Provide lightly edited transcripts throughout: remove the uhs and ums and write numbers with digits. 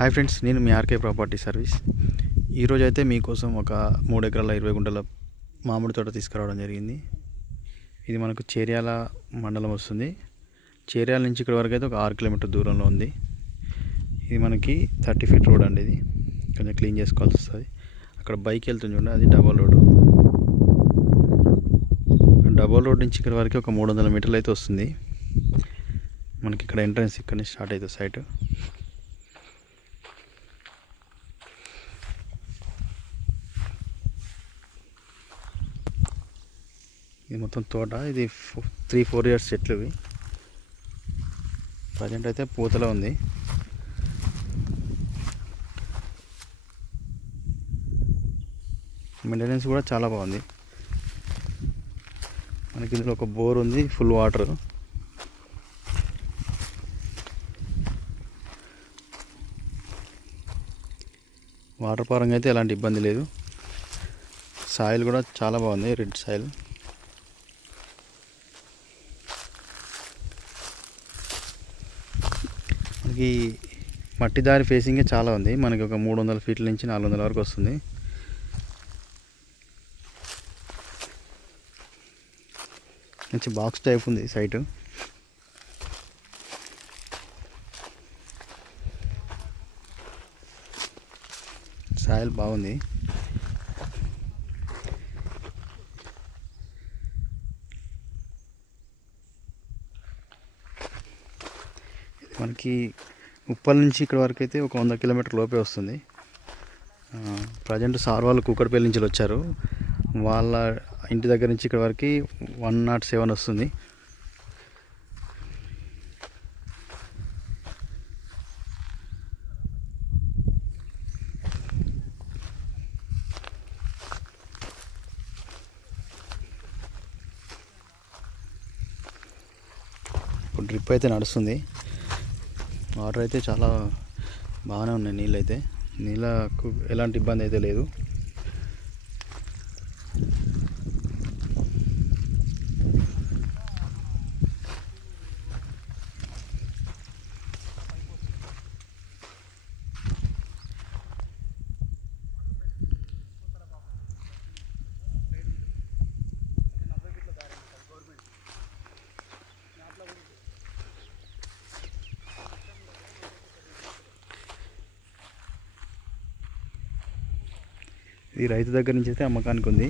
Hi friends, నేను మీ RK property service. ఈరోజు అయితే మీకోసం ఒక 3 ఎకరాల 20 గుంటల మామిడి తోట తీసుకురావడం జరిగింది. ఇది మనకు చేర్యాల మండలం వస్తుంది. చేర్యాల నుంచి ఇక్కడ వరకు అయితే ఒక 6 కిలోమీటర్ దూరంలో ఉంది. ఇది మనకి 30 ఫీట్ రోడ్ అండి. ఇది కొంచెం క్లీన్ చేసుకోవాల్సి వస్తుంది. అక్కడ బైక్ వెళ్తుంది చూడండి, అది డబల్ రోడ్. డబల్ రోడ్ నుంచి ఇక్కడ వరకు ఒక 300 మీటర్లు అయితే వస్తుంది. మనకి ఇక్కడ ఎంట్రన్స్ ఇక్కడ నుంచి స్టార్ట్ అవుతుంది సైట్. ఇది మొత్తం తోట. ఇది 3-4 ఇయర్స్ చెట్లు. ఇవి ప్రజెంట్ అయితే పూతలో ఉంది. మెయింటెనెన్స్ కూడా చాలా బాగుంది. మనకి ఇందులో ఒక బోర్ ఉంది, ఫుల్ వాటర్. వాటర్ పరంగా అయితే ఎలాంటి ఇబ్బంది లేదు. సాయిల్ కూడా చాలా బాగుంది, రెడ్ సాయిల్. మనకి మట్టి దారి ఫేసింగే చాలా ఉంది. మనకి ఒక 300 ఫీట్ల నుంచి 400 వరకు వస్తుంది. మంచి బాక్స్ టైప్ ఉంది సైటు. సాయిల్ బాగుంది. మనకి ఉప్పల్ నుంచి ఇక్కడ వరకు అయితే ఒక 100 కిలోమీటర్ లోపే వస్తుంది. ప్రజెంట్ సార్ వాళ్ళు కూకట్పల్లి నుంచి వచ్చారు. వాళ్ళ ఇంటి దగ్గర నుంచి ఇక్కడ వరకు 107 వస్తుంది. ఇప్పుడు డ్రిప్ అయితే నడుస్తుంది. వాటర్ అయితే చాలా బాగానే ఉన్నాయి. నీళ్ళు అయితే, నీళ్ళకు ఎలాంటి ఇబ్బంది అయితే లేదు. ఇది రైతు దగ్గర నుంచి అయితే అమ్మకానికి ఉంది.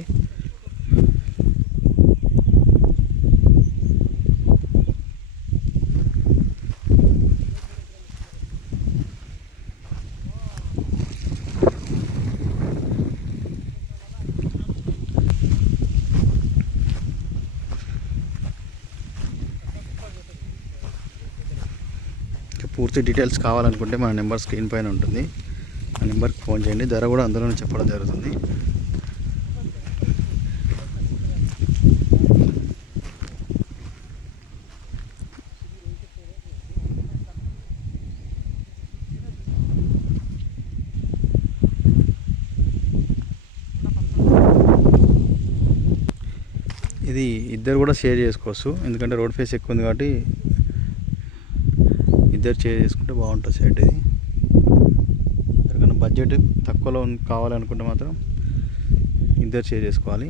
పూర్తి డీటెయిల్స్ కావాలనుకుంటే మన నెంబర్ స్క్రీన్ పైన ఉంటుంది. ఆ నెంబర్కి ఫోన్ చేయండి. ధర కూడా అందులోనే చెప్పడం జరుగుతుంది. ఇది ఇద్దరు కూడా షేర్ చేసుకోవచ్చు, ఎందుకంటే రోడ్ ఫేస్ ఎక్కువ ఉంది కాబట్టి ఇద్దరు షేర్ చేసుకుంటే బాగుంటుంది సైట్. ఇది బడ్జెట్ తక్కువలో కావాలనుకుంటే మాత్రం ఇద్దరు షేర్ చేసుకోవాలి.